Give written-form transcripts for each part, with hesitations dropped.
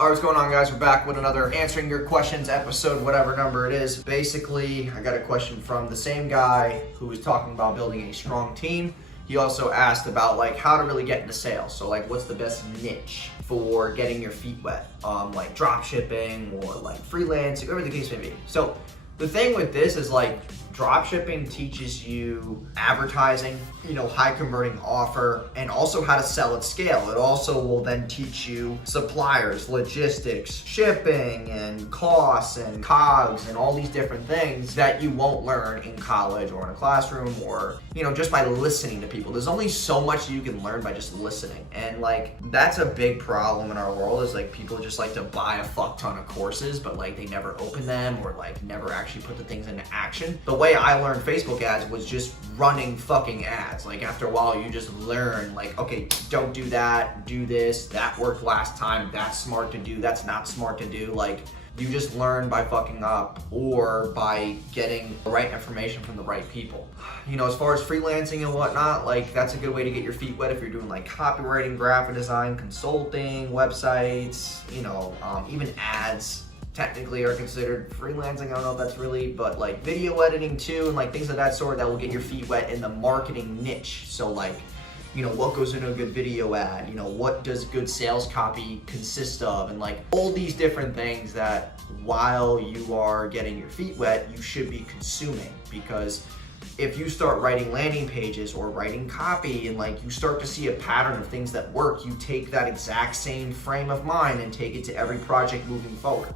All right, what's going on, guys? We're back with another Answering Your Questions episode, whatever number it is. Basically, I got a question from the same guy who was talking about building a strong team. He also asked about like how to really get into sales. So like what's the best niche for getting your feet wet? Like drop shipping or like freelancing, whatever the case may be. So the thing with this is like drop shipping teaches you advertising, high converting offer, and also how to sell at scale. It also will then teach you suppliers, logistics, shipping, and costs, and COGS, and all these different things that you won't learn in college or in a classroom or, just by listening to people. There's only so much you can learn by just listening. And like, that's a big problem in our world is like people just like to buy a fuck ton of courses, but like they never open them or like never actually put the things into action. The way I learned Facebook ads was just running fucking ads. Like after a while you just learn like, okay, don't do that, do this, that worked last time, that's smart to do, that's not smart to do. Like you just learn by fucking up or by getting the right information from the right people. As far as freelancing and whatnot, like that's a good way to get your feet wet if you're doing like copywriting, graphic design, consulting, websites, even ads technically are considered freelancing. I don't know if that's really, but like video editing too, and like things of that sort that will get your feet wet in the marketing niche. So like, what goes into a good video ad, what does good sales copy consist of, and like all these different things that while you are getting your feet wet, you should be consuming. Because if you start writing landing pages or writing copy and like you start to see a pattern of things that work, you take that exact same frame of mind and take it to every project moving forward.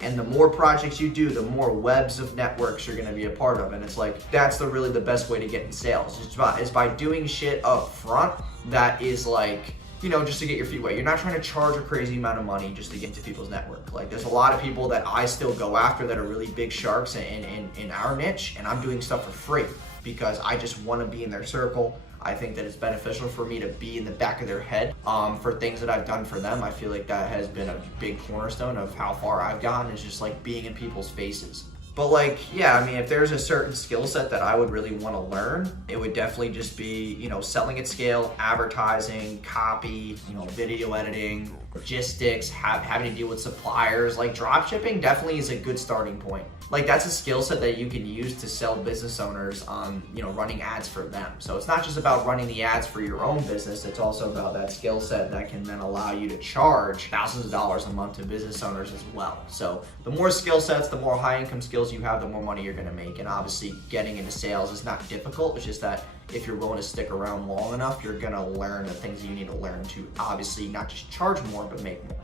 And the more projects you do, the more webs of networks you're gonna be a part of. And it's like, that's really the best way to get in sales. It's by doing shit up front that is like, just to get your feet wet. You're not trying to charge a crazy amount of money just to get into people's network. Like there's a lot of people that I still go after that are really big sharks in our niche, and I'm doing stuff for free because I just wanna be in their circle. I think that it's beneficial for me to be in the back of their head for things that I've done for them. I feel like that has been a big cornerstone of how far I've gotten, is just like being in people's faces. But like, yeah, if there's a certain skill set that I would really want to learn, it would definitely just be, selling at scale, advertising, copy, video editing, logistics, having to deal with suppliers. Like drop shipping definitely is a good starting point. Like that's a skill set that you can use to sell business owners on, running ads for them. So it's not just about running the ads for your own business, it's also about that skill set that can then allow you to charge thousands of dollars a month to business owners as well. So the more skill sets, the more high income skills you have, the more money you're gonna make. And obviously getting into sales is not difficult, it's just that if you're willing to stick around long enough, you're gonna learn the things that you need to learn to obviously not just charge more, but make more.